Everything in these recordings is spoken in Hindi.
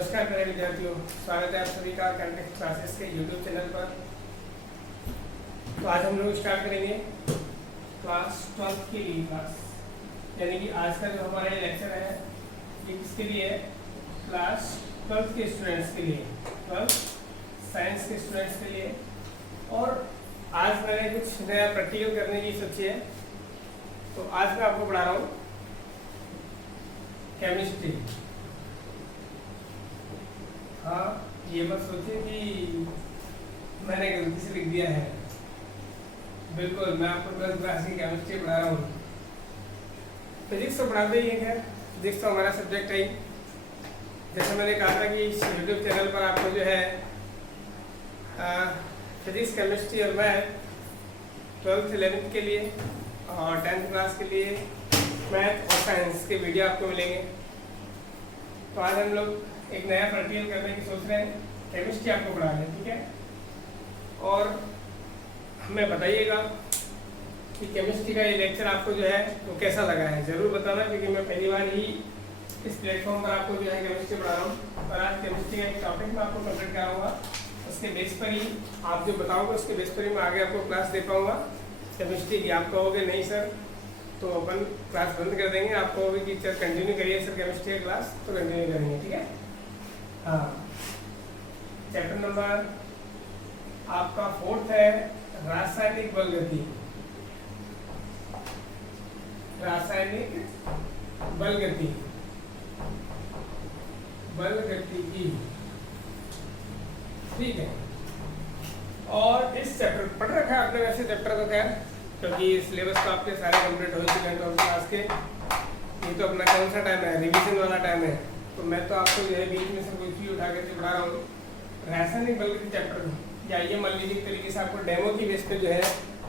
नमस्कार प्यारे विद्यार्थियों, स्वागत है आप सभी का कंटेक्स्ट क्लासेस के यूट्यूब चैनल पर। तो आज हम लोग स्टार्ट करेंगे क्लास 12 की लिए क्लास, यानी कि आज का जो हमारा ये लेक्चर है ये किसके लिए है? क्लास 12 के स्टूडेंट्स के लिए, 12 साइंस के स्टूडेंट्स के लिए। और आज मैंने कुछ नया प्रैक्टिकल करने की सोची है। तो आज मैं आपको पढ़ा रहा हूँ केमिस्ट्री। हाँ, ये मत सोचिए कि मैंने गलती से लिख दिया है। बिल्कुल, मैं आपको 12th क्लास की केमिस्ट्री पढ़ा रहा हूँ। फिजिक्स तो पढ़ाते ही है, फिजिक्स तो हमारा सब्जेक्ट है। जैसे मैंने कहा था कि इस यूट्यूब चैनल पर आपको जो है फिजिक्स, केमिस्ट्री और मैथ 12th 11th के लिए और 10th क्लास के लिए मैथ और साइंस के वीडियो आपको मिलेंगे। तो आज हम लोग एक नया प्रैक्टिकल करने की सोच रहे हैं, केमिस्ट्री आपको पढ़ा रहे हैं, ठीक है। और हमें बताइएगा कि केमिस्ट्री का ये लेक्चर आपको जो है वो कैसा लगा है, ज़रूर बताना, क्योंकि मैं पहली बार ही इस प्लेटफॉर्म पर आपको जो है केमिस्ट्री पढ़ा रहा हूँ। और आज केमिस्ट्री का एक टॉपिक मैं आपको कंप्लीट कराऊंगा, उसके बेस पर ही आप जो बताओगे उसके बेस पर ही मैं आगे आपको क्लास दे पाऊँगा केमिस्ट्री की। आप कहोगे नहीं सर तो अपन क्लास बंद कर देंगे, आप कहोगे कि सर कंटिन्यू करिए सर केमिस्ट्री का क्लास, तो कंटिन्यू करेंगे, ठीक है। हाँ, चैप्टर नंबर आपका 4th है रासायनिक बल गति। रासायनिक बल गति, बल गति की, ठीक है। और इस चैप्टर पढ़ रखा है आपने वैसे चैप्टर तो खैर, क्योंकि सिलेबस तो आपके सारे कंप्लीट हो चुके हैं 12th क्लास के। ये तो अपना कौन सा टाइम है, रिवीजन वाला टाइम है। तो मैं तो आपको जो है बीच में से कुछ भी उठा के पढ़ा रहा हूँ। रासायनिक बल गति चैप्टर, या ये मान लीजिए एक तरीके से आपको डेमो की बेस पे जो है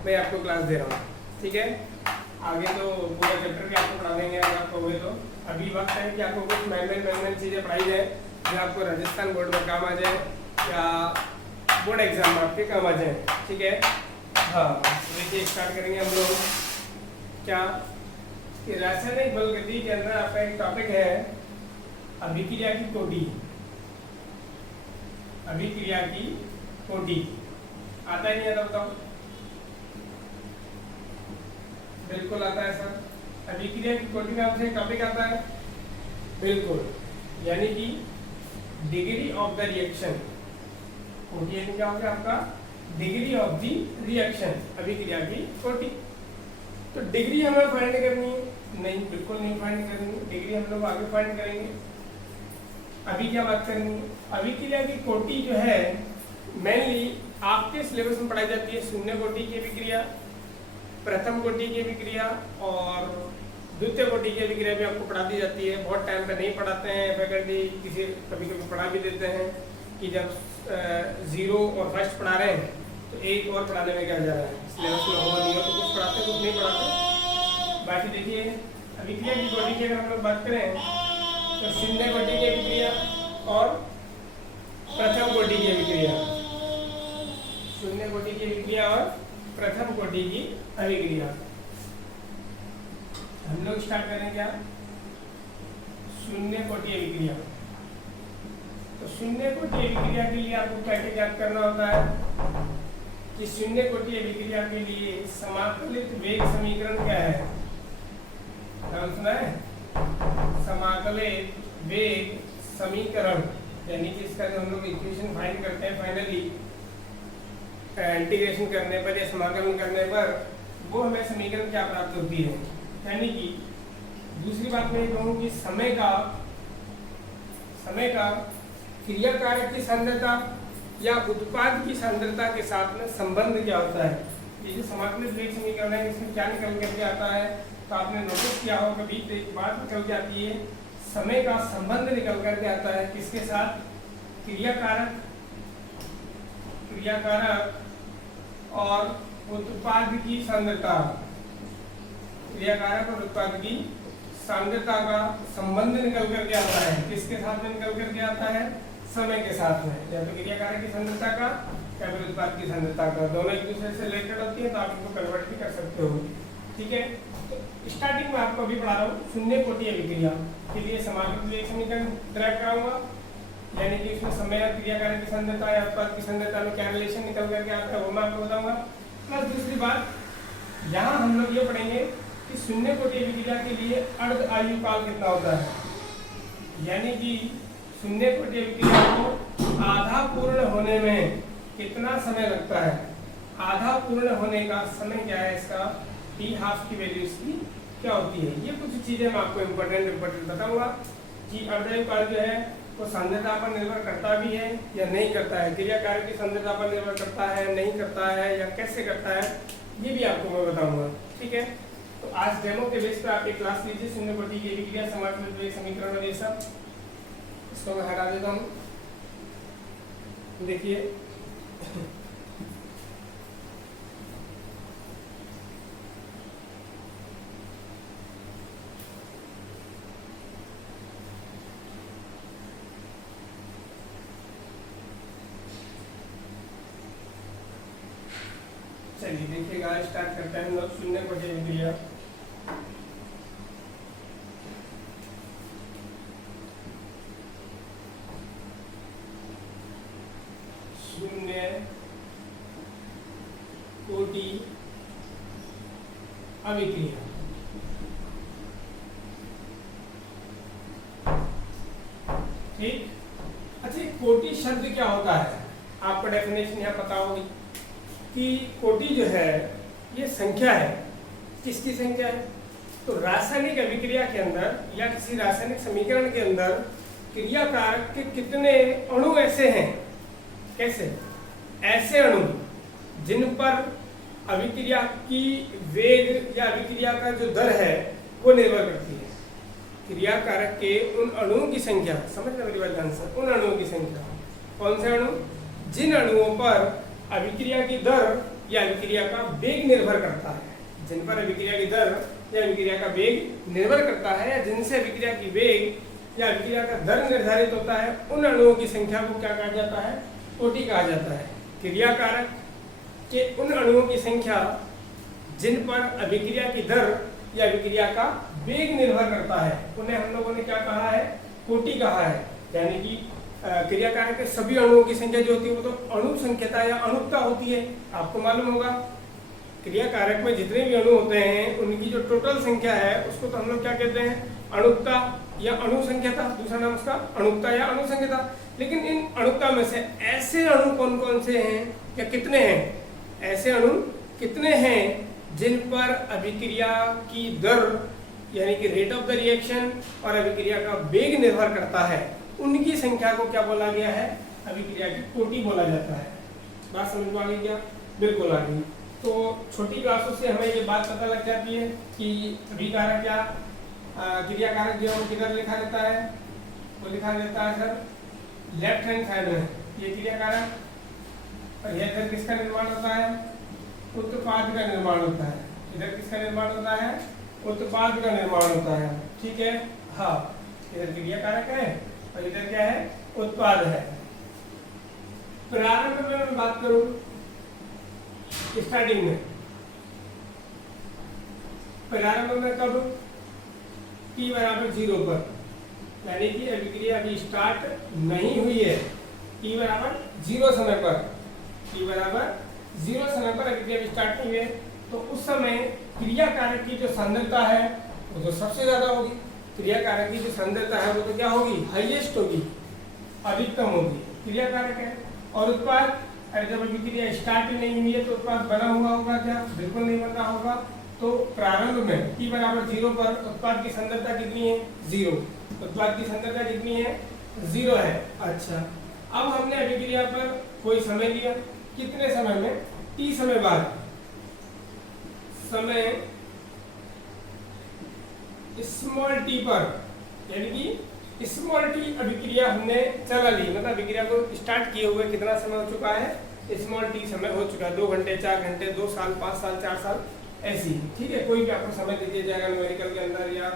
मैं आपको क्लास दे रहा हूँ, ठीक है। आगे तो पूरा चैप्टर भी आपको पढ़ा देंगे अगर आपको हुए तो। अभी वक्त है कि आपको कुछ मेन चीज़ें पढ़ाई जाए जो आपको राजस्थान बोर्ड में काम आ जाए या बोर्ड एग्जाम में आपके काम आ जाए, ठीक है। हाँ, देखिए स्टार्ट करेंगे हम लोग क्या कि रासायनिक बल गति के अंदर आपका एक टॉपिक है अभिक्रिया की कोटि। अभिक्रिया की कोटि आता है नहीं आता बताओ? बिल्कुल आता है सर। अभिक्रिया की कोटि नाम से टॉपिक आता है, बिल्कुल, यानी कि डिग्री ऑफ द रिएक्शन। कोटि यानी क्या हो गया आपका? डिग्री ऑफ द रिएक्शन, अभिक्रिया की कोटि। तो डिग्री हमें फाइंड करनी है? नहीं, बिल्कुल नहीं फाइंड करनी है। डिग्री हम लोग आगे फाइंड करेंगे। अभी क्या बात करनी है? अभिक्रिया की कोटि जो है मेनली आपके सिलेबस में पढ़ाई जाती है। शून्य कोटि की अभिक्रिया, प्रथम कोटि की अभिक्रिया और द्वितीय कोटि की अभिक्रिया भी आपको पढ़ा दी जाती है। बहुत टाइम पे नहीं पढ़ाते हैं फैकल्टी, किसी कभी कभी पढ़ा भी देते हैं कि जब 0 और फर्स्ट पढ़ा रहे हैं तो एक और पढ़ाने में क्या जा रहा है, सिलेबस में हो नहीं हो तो कुछ पढ़ाते कुछ नहीं पढ़ाते। बाकी देखिए अभिक्रिया की कोटि की अगर हम लोग बात करें तो शून्य कोटि की अभिक्रिया और प्रथम कोटि की अभिक्रिया, शून्य कोटि की अभिक्रिया और प्रथम कोटि की अभिक्रिया। हम लोग स्टार्ट करें क्या? शून्य कोटि अभिक्रिया। तो शून्य कोटि अभिक्रिया के लिए आपको क्या क्या याद करना होता है कि शून्य कोटि अभिक्रिया के लिए समाकलित वेग समीकरण क्या है? नाम सुना है? समाकलित वेग समीकरण, यानी कि इसका जो हम लोग इक्वेशन फाइंड करते हैं फाइनली इंटीग्रेशन करने पर या समाकलन करने पर, वो हमें समीकरण क्या प्राप्त होती है। यानी कि दूसरी बात मैं ये कहूँ कि समय का क्रिया कारक की सांद्रता या उत्पाद की सांद्रता के साथ में संबंध क्या होता है। ये जो समाकलित वेग समीकरण है इसमें क्या निकल करके आता है, तो आपने नोटिस किया होगा कभी तो एक बात निकल के आती है, समय का संबंध निकल करके आता है किसके साथ? क्रिया कारक और उत्पाद की सांद्रता। क्रिया कारक और उत्पाद की सांद्रता का संबंध निकल करके आता है, किसके साथ में निकल करके आता है? समय के साथ में, या तो क्रिया कारक की सांद्रता का या फिर उत्पाद की सांद्रता का, दोनों एक दूसरे से रिलेटेड होती है, तो आप इनको कन्वर्ट भी कर सकते हो, ठीक है। स्टार्टिंग में आपको अभी पढ़ा रहा हूँ शून्य कोटि अभिक्रिया के लिए समाकलित वेग समीकरण ड्राइव कराऊंगा। यानी कि उसमें समय और क्रिया कारक की सांद्रता या उत्पाद की सांद्रता में क्या रिलेशन निकल करके आता है वो मैं आपको बताऊंगा। प्लस दूसरी बात, यहाँ हम लोग ये पढ़ेंगे कि शून्य कोटि अभिक्रिया के लिए अर्ध आयु काल कितना होता है, यानी कि शून्य कोटि अभिक्रिया को आधा पूर्ण होने में कितना समय लगता है। आधा पूर्ण होने का समय क्या है इसका, टी हाफ की वैल्यू इसकी क्या होती है। ये कुछ चीजें मैं आपको इम्पोर्टेंट बताऊंगा कि अर्धायु काल जो है वो सांद्रता पर निर्भर करता भी है या नहीं करता है, क्रिया कारक की सांद्रता पर निर्भर करता है नहीं करता है या कैसे करता है, ये भी आपको मैं बताऊंगा। ठीक है, तो आज डेमो के बेस पर आप एक क्लास लीजिए शून्य कोटि की अभिक्रिया, समाकलित समीकरण और ये सब। इसको मैं हटा देता हूँ। देखिए चलिए देखिएगा, स्टार्ट करते हैं हम लोग शून्य कोटि अभिक्रिया। शून्य कोटि अभिक्रिया। ठीक, अच्छा कोटि शब्द क्या होता है, आपको डेफिनेशन यहाँ पता होगी कि कोटि जो है ये संख्या है। किसकी संख्या है, तो रासायनिक अभिक्रिया के अंदर या किसी रासायनिक समीकरण के अंदर क्रिया कारक के कितने अणु ऐसे हैं, कैसे, ऐसे अणु जिन पर अभिक्रिया की वेग या अभिक्रिया का जो दर है वो निर्भर करती है। क्रिया कारक के उन अणुओं की संख्या, समझ रहे मेरी बात ध्यान से, उन अणुओं की संख्या, कौन से अणु, जिन अणुओं पर अभिक्रिया की दर या अभिक्रिया का वेग निर्भर करता है, जिन पर अभिक्रिया की दर या अभिक्रिया का वेग निर्भर करता है या जिनसे अभिक्रिया की वेग या अभिक्रिया का दर निर्धारित होता है, उन अणुओं की संख्या को क्या कहा जाता है, कोटि कहा जाता है। क्रिया कारक के उन अणुओं की संख्या जिन पर अभिक्रिया की दर या अभिक्रिया का वेग निर्भर करता है, उन्हें हम लोगों ने क्या कहा है, कोटि कहा है। यानी कि क्रिया कारक के सभी अणुओं की संख्या जो होती है वो तो अणु संख्यता या अणुकता होती है, आपको मालूम होगा। क्रिया कारक में जितने भी अणु होते हैं उनकी जो टोटल संख्या है उसको तो हम लोग क्या कहते हैं, अणुकता या अणु संख्यता, दूसरा नाम उसका अणुकता या अणु संख्यता। लेकिन इन अणुकता में से ऐसे अणु कौन कौन से हैं या कितने हैं, ऐसे अणु कितने हैं जिन पर अभिक्रिया की दर यानी कि रेट ऑफ द रिएक्शन और अभिक्रिया का वेग निर्भर करता है, उनकी संख्या को क्या बोला गया है, अभिक्रिया की कोटि बोला जाता है। बात समझ में आ गई क्या, बिल्कुल आ गई। तो छोटी क्लासों से हमें ये बात पता लग जाती है कि अभिकारक या क्रिया कारक जो है किधर लिखा जाता है, वो लिखा जाता है सर लेफ्ट हैंड साइड में, ये क्रिया कारक, और इधर किसका निर्माण होता है, उत्पाद का निर्माण होता है। इधर किसका निर्माण होता है, उत्पाद का निर्माण होता है। ठीक है, हाँ, इधर क्रिया कारक है और इधर क्या है, उत्पाद है। प्रारंभ में मैं बात करूं, स्टार्टिंग में, प्रारंभ में कब, t बराबर 0 पर, यानी कि अभिक्रिया अभी स्टार्ट नहीं हुई है, t बराबर 0 समय पर, t बराबर 0 समय पर अभिक्रिया अभी स्टार्ट नहीं हुई है, तो उस समय क्रिया कारक की जो सांद्रता है वो तो सबसे ज्यादा होगी। क्रिया कारक की जो सांद्रता है वो तो क्या होगी, हाईएस्ट होगी, अधिकतम होगी, क्रिया कारक है। और उत्पाद, अरे जब अभिक्रिया स्टार्ट नहीं हुई है तो उत्पाद बना हुआ होगा क्या, बिल्कुल नहीं बन रहा होगा। तो प्रारंभ में t बराबर 0 पर उत्पाद की सांद्रता कितनी है, 0, उत्पाद की सांद्रता कितनी है, 0 है। अच्छा, अब हमने अभिक्रिया पर कोई समय लिया, कितने समय में, t समय बाद, समय स्मॉल t पर, यानी कि स्मॉल t अभिक्रिया हमने चला ली, मतलब अभिक्रिया को स्टार्ट किए हुए कितना समय हो चुका है, स्मॉल t समय हो चुका है, 2 घंटे, 4 घंटे, 2 साल, 5 साल, 4 साल, ऐसी। ठीक है, कोई भी आपको समय दे दिया जाएगा न्यूमेरिकल के अंदर या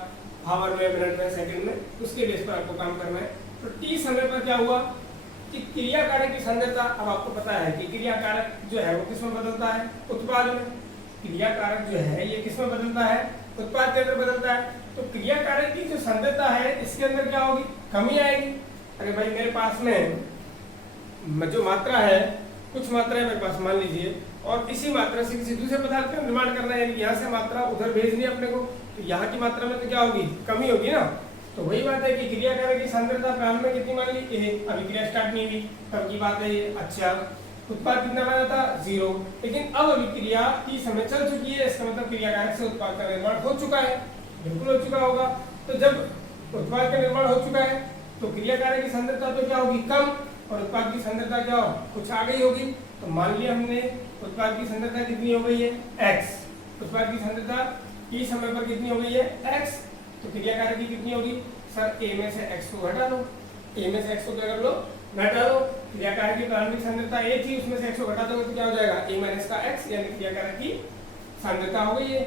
हावर में, मिनट में, सेकंड में, उसके बेस पर आपको काम करना है। तो t समय पर क्या हुआ कि क्रिया कारक की सांद्रता, अब आपको पता है कि क्रिया कारक जो है वो किसमें बदलता है, उत्पाद में। क्रिया कारक जो है ये किसमें बदलता है, उत्पाद के अंदर बदलता है। तो क्रिया कारक की जो सांद्रता है इसके अंदर क्या होगी, कमी आएगी। अरे भाई मेरे पास में जो मात्रा है, कुछ मात्रा है मेरे पास मान लीजिए, और इसी मात्रा से किसी दूसरे पदार्थ का निर्माण करना है, यानी यहाँ से मात्रा उधर भेजनी है अपने को, तो यहाँ की मात्रा में तो क्या होगी, कमी होगी ना। तो वही बात है कि क्रिया कार्य की सांद्रता प्रारंभ में कितनी मान ली, अभी क्रिया स्टार्ट नहीं हुई, तब की बात है ये। अच्छा, उत्पाद कितना बना था, 0, लेकिन अब अभिक्रिया की समय चल चुकी है, इसका मतलब क्रिया कारक से उत्पाद का निर्माण हो चुका है, बिल्कुल हो चुका होगा। तो जब उत्पाद का निर्माण हो चुका है तो क्रिया कार्य की सांद्रता तो क्या होगी, कम, और उत्पाद की सांद्रता क्या हो, कुछ आ गई होगी। तो मान लिया हमने उत्पाद की सांद्रता कितनी हो गई है, x, उत्पाद की सांद्रता t समय पर कितनी हो गई है, x, तो क्रिया कार्य की कितनी होगी, सर a में से x को घटा लो, a में से x को क्या कर लो, घटा लो। क्रिया कार्य की प्रारंभिक सांद्रता a थी, उसमें से x को घटा दोगे तो क्या हो जाएगा, a माइनस का x, यानी क्रिया कार्य की सांद्रता हो गई है।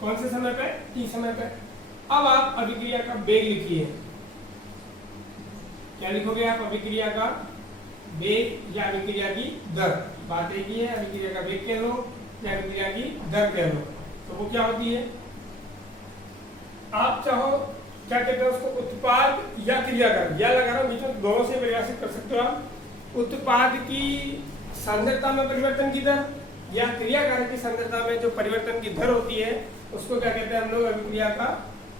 कौन से समय पे, t समय पे। अब आप अभिक्रिया का वेग लिखिए, क्या लिखोगे आप, अभिक्रिया का वेग या अभिक्रिया की दर, बात एक ही है, अभिक्रिया का वेग कह लो या अभिक्रिया की दर कह लो, तो वो क्या होती है, आप चाहो क्या कहते हैं उसको, उत्पाद या क्रिया कार्य, या लगा रहा हूं बीच में, दोनों से परिभाषित कर सकते हो आप। उत्पाद की सांद्रता में परिवर्तन की दर या क्रिया कार्य की सांद्रता में जो परिवर्तन की दर होती है उसको क्या कहते हैं हम लोग, अभिक्रिया का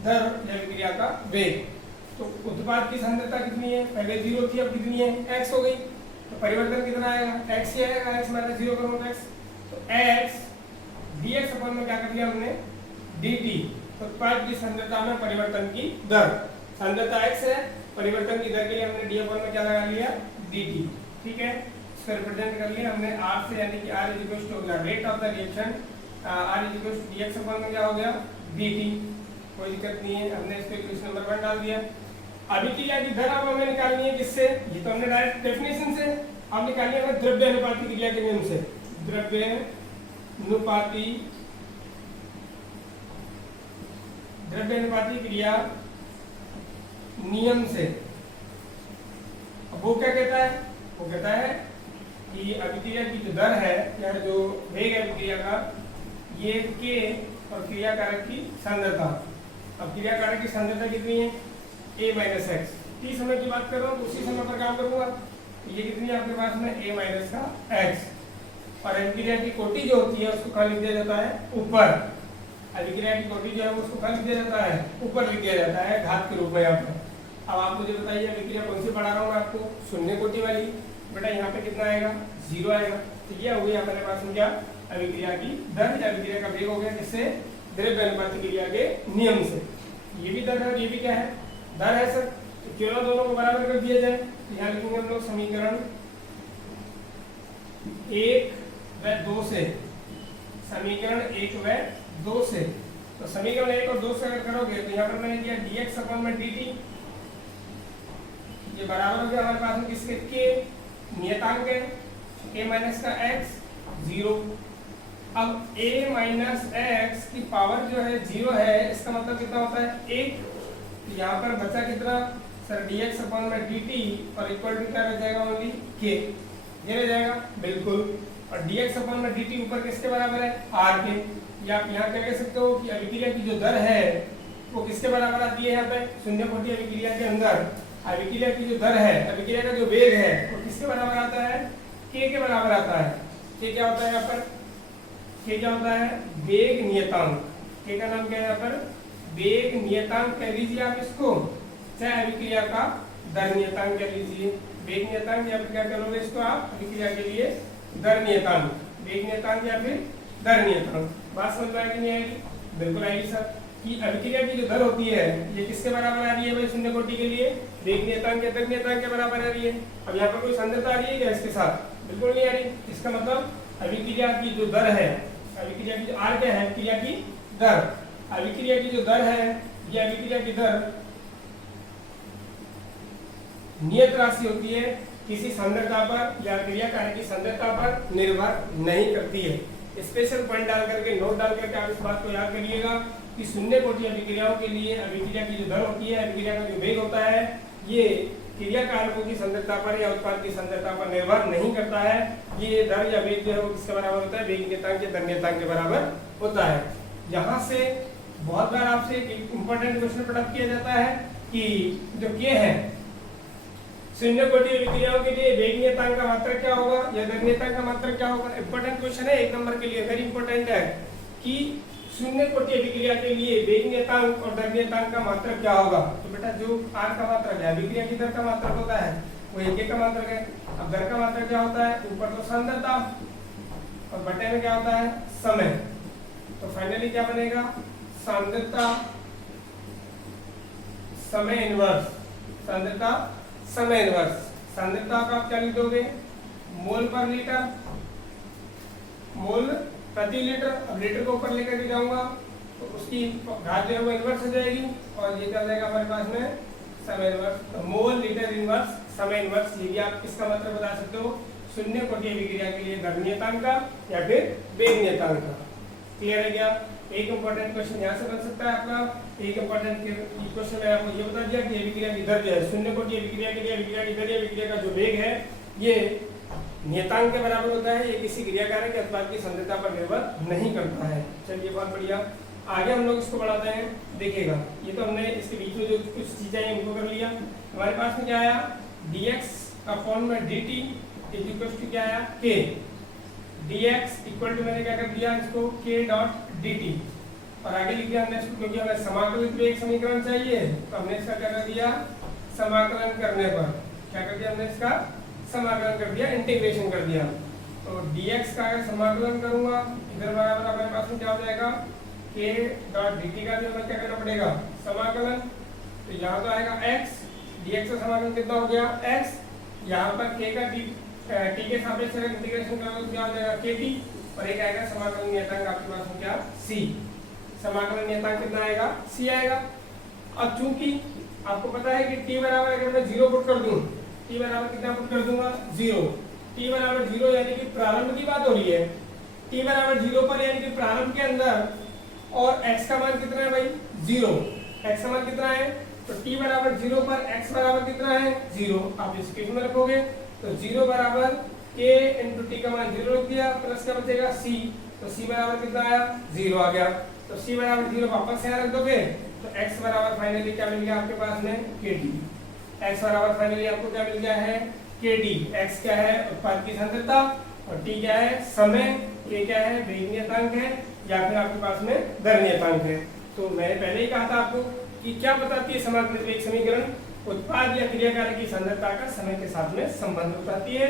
दर या अभिक्रिया का वेग। तो उत्पाद की सांद्रता कितनी है, पहले 0 थी, अब कितनी है, x हो गई, तो परिवर्तन कितना आएगा, x ही आएगा, x माइनस 0 करो x, तो x dx अपन में क्या कर दिया हमने, dt, उत्पाद की सांद्रता में परिवर्तन की दर, सांद्रता x है, परिवर्तन की दर के लिए हमने d अपन में क्या लगा लिया, dt, ठीक है। इसको रिप्रेजेंट कर लिया हमने r से, यानी कि r is equal to rate of the reaction, r is equal to dx अपन में क्या हो गया, dt, कोई दिक्कत नहीं है, हमने इस पे क्वेश्चन नंबर 1 डाल दिया। अभिक्रिया की दर अब हमें निकालनी है किससे, ये तो हमने डायरेक्ट डेफिनेशन से, अब निकालनी है हमें द्रव्य अनुपाती क्रिया के नियम से, द्रव्य अनुपाती क्रिया नियम से। अब वो क्या कहता है, वो कहता है कि अभिक्रिया की जो दर है या जो वेग है अभिक्रिया का, ये k और क्रिया कारक की सांद्रता, अब क्रिया कारक की सांद्रता कितनी है, a माइनस एक्स, t समय की बात कर रहा हूँ तो उसी समय पर काम करूंगा, तो ये कितनी है आपके पास में, a माइनस का x, और अभिक्रिया की कोटि जो होती है उसको कहाँ लिख दिया जाता है, ऊपर, अभिक्रिया की कोटि जो है उसको कहाँ लिख दिया जाता है, ऊपर लिख दिया जाता है घात के रूप में यहाँ पर। अब आप मुझे बताइए अभिक्रिया कौन सी पढ़ा रहा हूँ मैं आपको, शून्य कोटि वाली, बेटा यहाँ पे कितना आएगा, 0 आएगा, तो ये हो गया हमारे पास में क्या, अभिक्रिया की दर या अभिक्रिया का वेग हो गया, जिससे द्रव्य अनुपाती क्रिया के नियम से। ये भी दर है और ये भी क्या है, दर है सर, तो क्यों ना दोनों को बराबर कर दिया जाए, तो यहाँ लिखेंगे हम लोग समीकरण 1 व 2 से, समीकरण 1 व 2 से, तो समीकरण 1 और 2 से अगर करोगे तो यहाँ पर मैंने किया dx अपन में dt, ये बराबर हो गया हमारे पास में किसके, k नियतांक है, a माइनस का x 0, अब a माइनस x की पावर जो है 0 है, इसका मतलब कितना होता है 1, तो यहाँ पर बचा कितना सर, dx अपन में dt, और इक्वल टू क्या रह जाएगा, ओनली k, ये रह जाएगा बिल्कुल, और dx अपन में dt ऊपर किसके बराबर है, r के, या आप यहाँ क्या कह सकते हो कि अभिक्रिया की जो दर है वो किसके बराबर आती है, यहाँ पे शून्य कोटि अभिक्रिया के अंदर अभिक्रिया की जो दर है, अभिक्रिया का जो वेग है वो किसके बराबर आता है, k के बराबर आता है। k क्या होता है यहाँ पर, k क्या होता है, वेग नियतांक, k का नाम क्या है यहाँ पर, वेग नियतांक कह लीजिए आप इसको, चाहे अभिक्रिया का दर नियतांक कह लीजिए, वेग नियतांक या फिर क्या करोगे इसको आप, अभिक्रिया के लिए दर नियतांक, वेग नियतांक या फिर दर नियतांक। बात समझ में आएगी नहीं आएगी, बिल्कुल आएगी सर, कि अभिक्रिया की जो दर होती है ये किसके बराबर आ रही है भाई, शून्य कोटि के लिए वेग नियतांक या दर नियतांक के बराबर आ रही है। अब यहाँ पर कोई सांद्रता आ रही है क्या इसके साथ, बिल्कुल नहीं आ रही, इसका मतलब अभिक्रिया की जो दर है, अभिक्रिया की जो r क्या है, क्रिया की दर, अभिक्रिया की जो दर है, ये अभिक्रिया की दर नियत राशि होती है, किसी सांद्रता पर या क्रिया कार्य की सांद्रता पर निर्भर नहीं करती है। स्पेशल पॉइंट डाल करके, नोट डाल करके आप इस बात को याद करिएगा कि शून्य कोटि अभिक्रियाओं के लिए अभिक्रिया की जो दर होती है, अभिक्रिया का जो वेग होता है, ये क्रिया कारकों की सांद्रता पर या उत्पाद की सांद्रता पर निर्भर नहीं करता है। ये दर या वेग जो है वो किसके बराबर होता है, वेग नियतांक या दर नियतांक के बराबर होता है। यहाँ से बहुत बार आपसे एक इंपॉर्टेंट क्वेश्चन पुट अप किया जाता है कि जो k है, शून्य कोटि अभिक्रियाओं के लिए वेग नियतांक का मात्रक क्या होगा या दर नियतांक का मात्रक क्या होगा? इंपॉर्टेंट क्वेश्चन है, 1 नंबर के लिए वेरी इंपॉर्टेंट है कि शून्य कोटि अभिक्रिया के लिए वेग नियतांक और दर नियतांक का मात्रक क्या होगा? तो बेटा जो r का मात्रक है अभिक्रिया की दर का मात्रक होता है वो एक का मात्रक है। अब दर का मात्रक क्या होता है? ऊपर तो सांद्रता और बटे में क्या होता है? समय। तो फाइनली क्या बनेगा? सांद्रता समय इनवर्स, सांद्रता समय इनवर्स। सांद्रता का आप क्या लिख दोगे? मोल पर लीटर, मोल प्रति लीटर। अब लीटर को ऊपर लेकर के जाऊंगा तो उसकी घात जो है वो इनवर्स हो जाएगी और ये क्या जाएगा हमारे पास में? समय इनवर्स। तो मोल लीटर इनवर्स समय इनवर्स, ये भी आप इसका मतलब बता सकते हो शून्य कोटि अभिक्रिया के लिए दर नियतांक का या फिर वेग नियतांक का। क्लियर है क्या? एक इंपॉर्टेंट क्वेश्चन यहाँ से बन सकता है आपका। एक इंपॉर्टेंट क्वेश्चन में आपको ये बता दिया कि अभिक्रिया की दर जो है शून्य कोटि अभिक्रिया के लिए अभिक्रिया की दर या अभिक्रिया का जो वेग है ये नियतांक के बराबर होता है। ये किसी क्रियाकारक के उत्पाद की सांद्रता पर निर्भर नहीं करता है। चलिए बहुत बढ़िया, आगे हम लोग इसको बढ़ाते हैं। देखिएगा ये तो हमने इसके बीच में जो कुछ चीजें हैं उनको कर लिया। हमारे पास में क्या आया? dx अपॉन में dt इज इक्वल टू क्या आया? k। dx इक्वल टू मैंने क्या कर दिया इसको? k dot dt। और आगे लिख दिया हमने इसको क्योंकि हमें समाकलित वेग समीकरण चाहिए तो हमने इसका क्या कर दिया? समाकलन करने पर क्या कर दिया हमने? इसका समाकलन कर दिया, इंटीग्रेशन कर दिया। तो dx का अगर समाकलन करूंगा इधर बराबर हमारे पास में क्या हो जाएगा? k डॉट dt का भी हमें क्या करना पड़ेगा? समाकलन। तो यहाँ तो आएगा x, dx का समाकलन कितना हो गया? x। यहाँ पर k का t के सापेक्ष अगर इंटीग्रेशन करोगे तो क्या हो जाएगा? kt। और एक आएगा समाकलन नियतांक आपके पास में क्या? c। समाकलन नियतांक कितना आएगा? c आएगा। अब चूंकि आपको पता है कि t बराबर अगर मैं 0 पुट कर दूं, t बराबर कितना पुट कर दूंगा? 0। t बराबर 0 यानी कि प्रारंभ की बात हो रही है। t बराबर 0 पर यानी कि प्रारंभ के अंदर, और x का मान कितना है भाई? 0। x का मान कितना है? तो t बराबर 0 पर x बराबर कितना है? 0। आप इस केस में रखोगे तो 0 बराबर k इंटू टी का मान 0 रख दिया, प्लस क्या बचेगा? c। तो c बराबर कितना आया? 0 आ गया। तो c बराबर 0 वापस यहाँ रख दोगे तो x बराबर फाइनली क्या मिल गया आपके पास में? kt। x बराबर फाइनली आपको क्या मिल गया है? kt। x क्या है? उत्पाद की सांद्रता, और t क्या है? समय, k क्या है? वेग नियतांक है, या फिर आपके पास में दर नियतांक है। तो मैंने पहले ही कहा था आपको कि क्या बताती है समाकलित वेग समीकरण? उत्पाद या क्रियाकारक की सांद्रता का समय के साथ में संबंध बताती है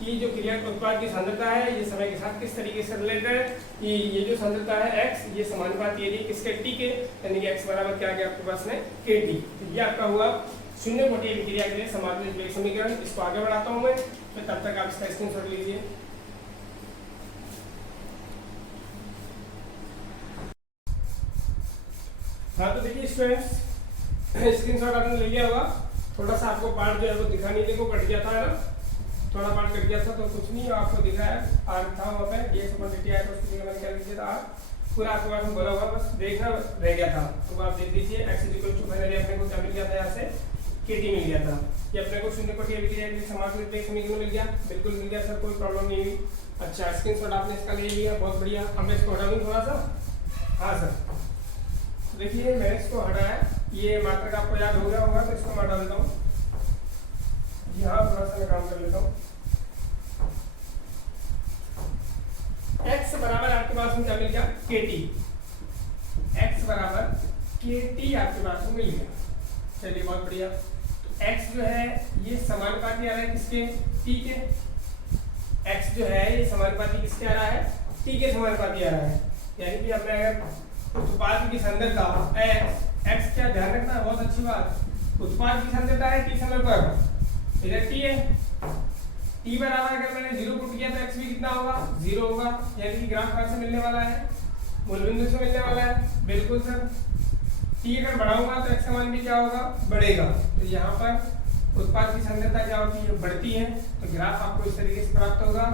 कि जो क्रिया उत्पाद की सांद्रता है ये समय के साथ किस तरीके से रिलेटेड है कि ये जो सांद्रता है x ये समानुपाती है किसके? t के, यानी कि x बराबर क्या गया आपके पास में? kt। तो ये आपका हुआ शून्य कोटि अभिक्रिया के लिए समाकलित वेग समीकरण। इसको आगे बढ़ाता हूँ मैं, तो तब तक आप इसका स्क्रीनशॉट लीजिए। हाँ तो देखिए स्टूडेंट्स, स्क्रीनशॉट आपने ले लिया होगा। थोड़ा सा आपको पार्ट जो है वो दिखा नहीं, देखो कट गया था ना, थोड़ा पार्ट कट गया था तो कुछ नहीं आपको दिखा है। आर था वहाँ पे ये सुपरसिटी आया तो उसकी जगह मैंने क्या लिख दिया था? आर। पूरा आपके पास में बोला होगा, बस देखना रह गया था तो आप देख लीजिए। x इक्वल टू फाइनली अपने को क्या मिल गया था? यहाँ से kt मिल गया था। ये अपने को शून्य कोटि अभिक्रिया के लिए समाकलित वेग समीकरण मिल गया। बिल्कुल मिल गया सर, कोई प्रॉब्लम नहीं हुई। अच्छा स्क्रीनशॉट आपने इसका ले लिया, बहुत बढ़िया। अब मैं इसको हटा दूँ थोड़ा सा। हाँ सर देखिए मैंने इसको हटाया, ये मात्रक आपको याद हो गया होगा तो इसको मैं हटा देता हूँ। यहाँ थोड़ा सा मैं काम कर लेता हूँ। x बराबर आपके पास में क्या मिल गया? kt। x बराबर kt आपके पास में मिल गया। चलिए बहुत बढ़िया। तो x जो है ये समानुपाती आ रहा है किसके? t के। x जो है ये समानुपाती किसके आ रहा है? t के समानुपाती आ रहा है। यानी कि अब मैं अगर उत्पाद की सांद्रता x क्या ध्यान रखना है, बहुत अच्छी बात। उत्पाद की सांद्रता है t समय पर, इधर t है। t बराबर अगर मैंने 0 पुट किया तो x भी कितना होगा? 0 होगा। यानी कि ग्राफ कहाँ से मिलने वाला है? मूल बिंदु से मिलने वाला है। बिल्कुल सर। t अगर बढ़ाऊंगा तो x का मान भी क्या होगा? बढ़ेगा। तो यहाँ पर उत्पाद की सांद्रता क्या होती है? बढ़ती है। तो ग्राफ आपको इस तरीके से प्राप्त होगा।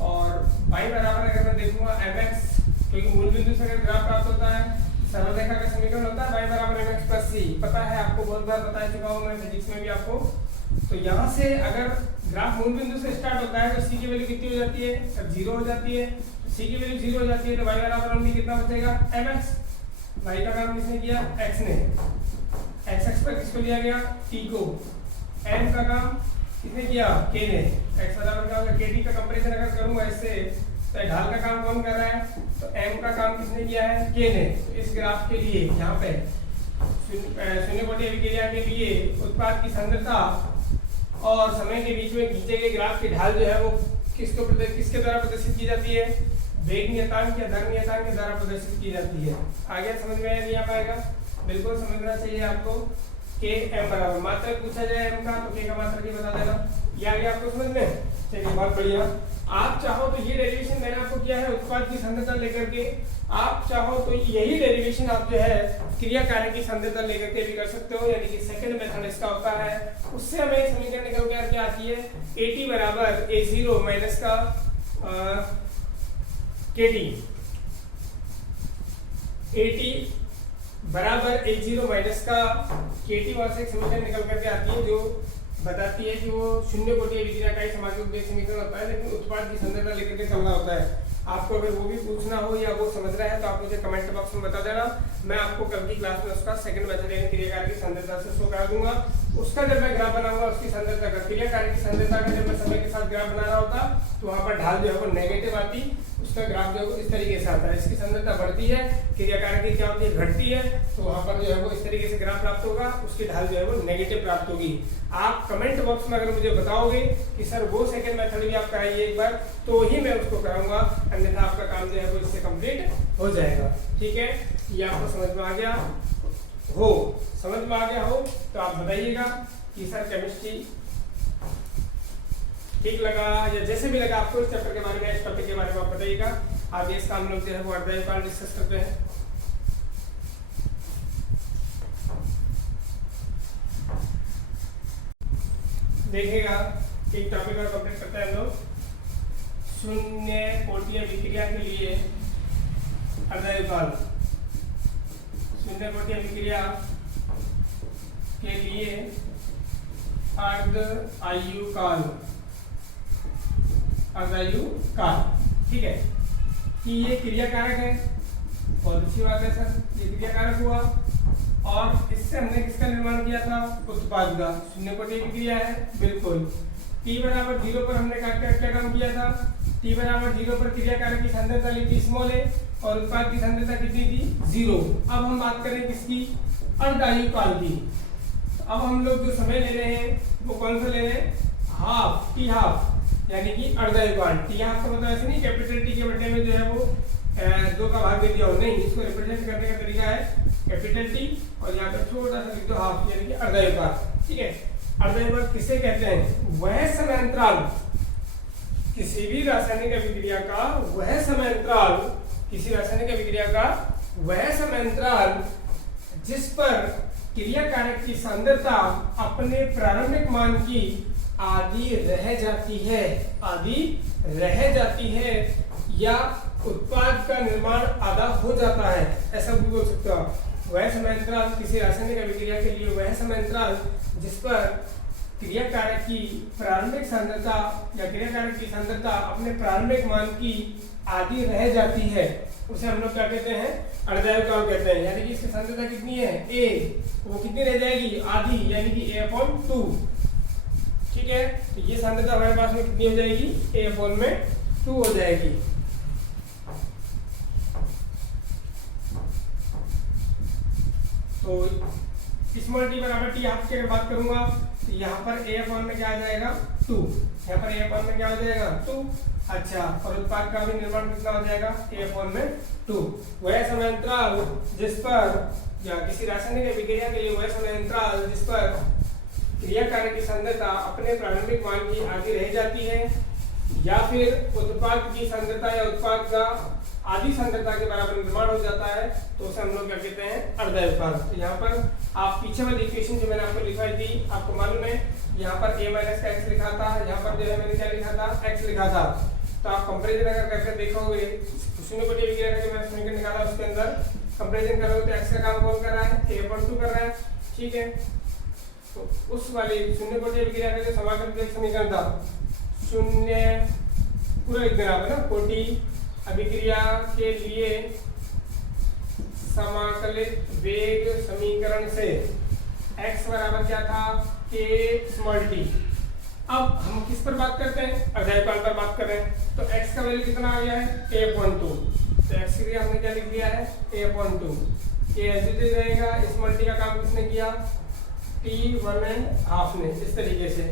और y बराबर अगर मैं देखूंगा mx, क्योंकि मूल बिंदु से अगर ग्राफ प्राप्त होता है सरल रेखा का समीकरण होता है y बराबर mx प्लस c। पता है आपको, बहुत बार बता चुका हूँ मैं फिजिक्स में भी आपको। तो यहाँ से अगर ग्राफ मूल बिंदु से स्टार्ट होता है तो c की वैल्यू कितनी हो जाती है? सर 0 हो जाती है। c की वैल्यू 0 हो जाती है तो y बराबर ओनली कितना बचेगा? mx। y का काम किसने किया? x ने। x पर किसको लिया गया? t को। m का काम किसने किया, के ने। x बराबर क्या होगा, kT का कंपैरिजन अगर करूंगा इससे तो ढाल का काम कौन कर रहा है, तो m का काम किसने किया है, k ने। तो इस ग्राफ के लिए यहाँ पे शून्य कोटि अभिक्रिया के लिए उत्पाद की सांद्रता और समय के बीच में खींचे गए ग्राफ की ढाल जो है वो किसके द्वारा प्रदर्शित की जाती है, वेग नियतांक या दर नियतांक के द्वारा प्रदर्शित की जाती है। आगे समझ में नहीं आ पाएगा, बिल्कुल समझना चाहिए आपको। के एम बराबर मात्रक पूछा जाए एम का तो के का मात्रक ही बता देना, ये आ गया आपको समझ में। चलिए बहुत बढ़िया। आप चाहो तो ये डेरिवेशन मैंने आपको किया है उत्पाद की सांद्रता लेकर के, आप चाहो तो यही डेरिवेशन आप जो है क्रिया कार्य की सांद्रता लेकर के भी कर सकते हो, यानी कि सेकंड मेथड इसका होता है। उससे हमें समीकरण निकल के क्या आती है, AT बराबर A0 माइनस का KT, AT बराबर A0 माइनस का KT वहां से एक समीकरण निकल करके आती है जो बताती है कि वो शून्य कोटि अभिक्रिया का ही समाकलित समीकरण होता है, लेकिन उत्पाद की सांद्रता लेकर के चलना होता है। आपको अगर वो भी पूछना हो या वो समझना है तो आप मुझे कमेंट बॉक्स में बता देना, मैं आपको कल की क्लास में उसका सेकंड मेथड यानी क्रिया कार्य की सांद्रता से शो करा दूंगा। उसका जब मैं ग्राफ बनाऊंगा उसकी सांद्रता का, क्रिया कार्य की सांद्रता का जब मैं समय के साथ ग्राफ बना रहा होता तो वहां पर ढाल जो है वो नेगेटिव आती, उसका ग्राफ जो है वो इस तरीके से आता है। इसकी सांद्रता बढ़ती है, क्रिया कार्य की क्या होती है, घटती है, तो वहां पर जो है वो इस तरीके से ग्राफ प्राप्त होगा, उसकी ढाल जो है वो नेगेटिव प्राप्त होगी। आप कमेंट बॉक्स में अगर मुझे बताओगे कि सर वो सेकंड मेथड भी आप कराइए एक बार, तो ही मैं उसको कराऊंगा, अन्यथा आपका काम जो है वो इससे कंप्लीट हो जाएगा। ठीक है, ये आपको समझ में आ गया हो, समझ में आ गया हो तो आप बताइएगा कि सर केमिस्ट्री ठीक लगा या जैसे भी लगा आपको इस चैप्टर के बारे में, इस टॉपिक के बारे में आप बताइएगा। आगे इसका हम लोग जो है वो अर्धव्यवकाल डिस्कस करते हैं। देखिएगा एक टॉपिक और कंप्लीट करते हैं हम लोग, शून्य कोटि अभिक्रिया के लिए अर्धव्यवकाल। शून्य कोटि अभिक्रिया के लिए अर्धआयुकाल, अर्धआयुकाल। ठीक है कि ये क्रिया कारक है, बहुत अच्छी बात है सर, ये क्रिया कारक हुआ और इससे हमने किसका निर्माण किया था, उत्पाद का। शून्य कोटि अभिक्रिया है बिल्कुल। t बराबर 0 पर हमने क्या काम किया था, t बराबर 0 पर क्रिया कारक की सांद्रता ली थी स्मॉल a और उत्पाद की सांद्रता कितनी थी, 0। अब हम बात करें किसकी, अर्धआयुकाल की। अब हम लोग जो समय ले रहे हैं वो कौन सा ले रहे हैं, हाफ, टी हाफ, यानी कि अर्धआयुकाल। टी हाफ का मतलब ऐसे नहीं कैपिटल टी के बटे में जो है वो 2 का भाग दे दिया हो, नहीं, इसको रिप्रेजेंट करने का तरीका है कैपिटल टी और यहाँ पर छोटा सा लिख दो हाफ, यानी कि अर्धआयुकाल। ठीक है, अर्धआयुकाल किसे कहते हैं, वह समय अंतराल, किसी भी रासायनिक अभिक्रिया का वह समय अंतराल, किसी रासायनिक अभिक्रिया का वह समय अंतराल जिस पर क्रिया कारक की सांद्रता अपने प्रारंभिक मान की आधी रह जाती है, आधी रह जाती है या उत्पाद का निर्माण आधा हो जाता है, ऐसा भी बोल सकते हो। वह समय अंतराल, किसी रासायनिक अभिक्रिया के लिए वह समय अंतराल जिस पर क्रिया कारक की प्रारंभिक सांद्रता या क्रिया कारक की सांद्रता अपने प्रारंभिक मान की आधी रह जाती है, उसे हम लोग क्या कहते हैं, अर्धआयुकाल कहते हैं। यानी कि इसकी सांद्रता कितनी है, a, वो कितनी रह जाएगी, आधी, यानी कि a/2। ठीक है, तो ये सांद्रता हमारे पास में कितनी हो जाएगी, a/2 हो जाएगी। तो स्मॉल टी बराबर टी हाफ की अगर बात करूंगा तो यहाँ पर a/2 में क्या आ जाएगा, 2, यहाँ पर a/2 में क्या हो जाएगा, 2। अच्छा, और उत्पाद का भी निर्माण कितना हो जाएगा, a/2। वह समय अंतराल जिस पर, या किसी रासायनिक अभिक्रिया के लिए वह समय अंतराल जिस पर क्रिया कारक की सांद्रता अपने प्रारंभिक मान की आधी रह जाती है या फिर उत्पाद की सांद्रता या उत्पाद का आधी सांद्रता के बराबर निर्माण हो जाता है, तो उसे हम लोग क्या कहते हैं, अर्धआयुकाल। तो यहाँ पर आप पीछे वाली इक्वेशन जो मैंने आपको लिखवाई थी, आपको मालूम है यहाँ पर a माइनस का x लिखा था, यहाँ पर जो है मैंने क्या लिखा था, x लिखा था। तो आप कंपेरिजन अगर करके देखोगे, शून्य कोटि अभिक्रिया का जो मैंने समीकरण निकाला उसके अंदर कंपेरिजन करोगे तो x का काम कौन कर रहा है, a/2 कर रहा है। ठीक है, तो उस वाली शून्य कोटि अभिक्रिया का जो समाकलित समीकरण था, शून्य पूरा लिख देना है ना, कोटि अभिक्रिया के लिए समाकलित वेग समीकरण से x बराबर क्या था, k स्मॉल t, अब हम किस पर बात करते हैं, अर्धायुकाल पर बात कर रहे हैं। तो x का वैल्यू कितना आ गया है, a/2। तो x के लिए हमने क्या लिख दिया है, a/2। ये एज इट इज रहेगा, इस मल्टी का काम किसने किया, t1.5 ने, इस तरीके से।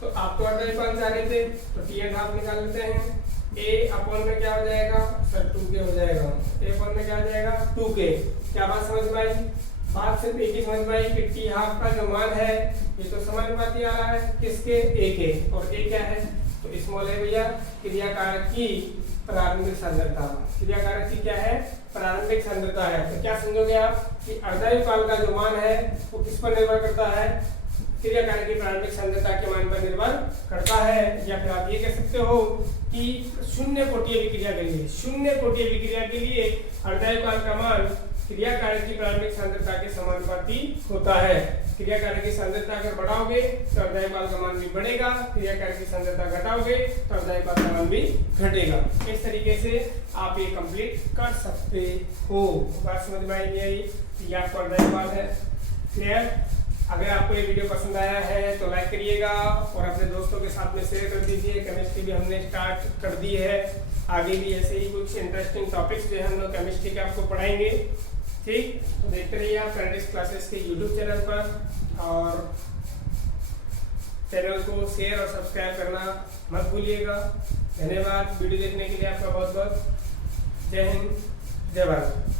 तो आप तो अर्धायुकाल चाह रहे थे तो t1/2 निकाल लेते हैं। a में क्या हो जाएगा सर, 2k हो जाएगा। a में क्या हो जाएगा 2k। क्या बात समझ में आई, बात सिर्फ एक ही समझ में आई कि t1/2 का जो मान है ये तो समानुपाती आ रहा है किसके, a के, और a क्या है तो स्मॉल है भैया, क्रियाकारक की प्रारंभिक सांद्रता। क्रियाकारक की क्या है, प्रारंभिक सांद्रता है। तो क्या समझोगे आप कि अर्धायुकाल का जो मान है वो किस पर निर्भर करता है, क्रियाकारक की प्रारंभिक सांद्रता के मान पर निर्भर करता है। या फिर आप ये कह सकते हो कि शून्य कोटीय विक्रिया के लिए, शून्य कोटीय विक्रिया के लिए अर्धायुकाल का मान क्रियाकारक की प्रारंभिक सांद्रता के समानुपाती होता है। क्रियाकारक की सांद्रता अगर बढ़ाओगे तो अर्धायुकाल का मान भी बढ़ेगा, क्रियाकारक की सांद्रता घटाओगे तो अर्धायुकाल का मान भी घटेगा। इस तरीके से आप ये कंप्लीट कर सकते हो। बात समझ में आई नहीं आई, ये आपको अर्धायुकाल है। क्लियर। अगर आपको ये वीडियो पसंद आया है तो लाइक करिएगा और अपने दोस्तों के साथ में शेयर कर दीजिए। केमिस्ट्री भी हमने स्टार्ट कर दी है, आगे भी ऐसे ही कुछ इंटरेस्टिंग टॉपिक्स जो है हम लोग केमिस्ट्री के आपको पढ़ाएंगे। ठीक, तो देखते रहिए आप करंट क्लासेस के यूट्यूब चैनल पर, और चैनल को शेयर और सब्सक्राइब करना मत भूलिएगा। धन्यवाद वीडियो देखने के लिए आपका बहुत बहुत। जय हिंद, जय भारत।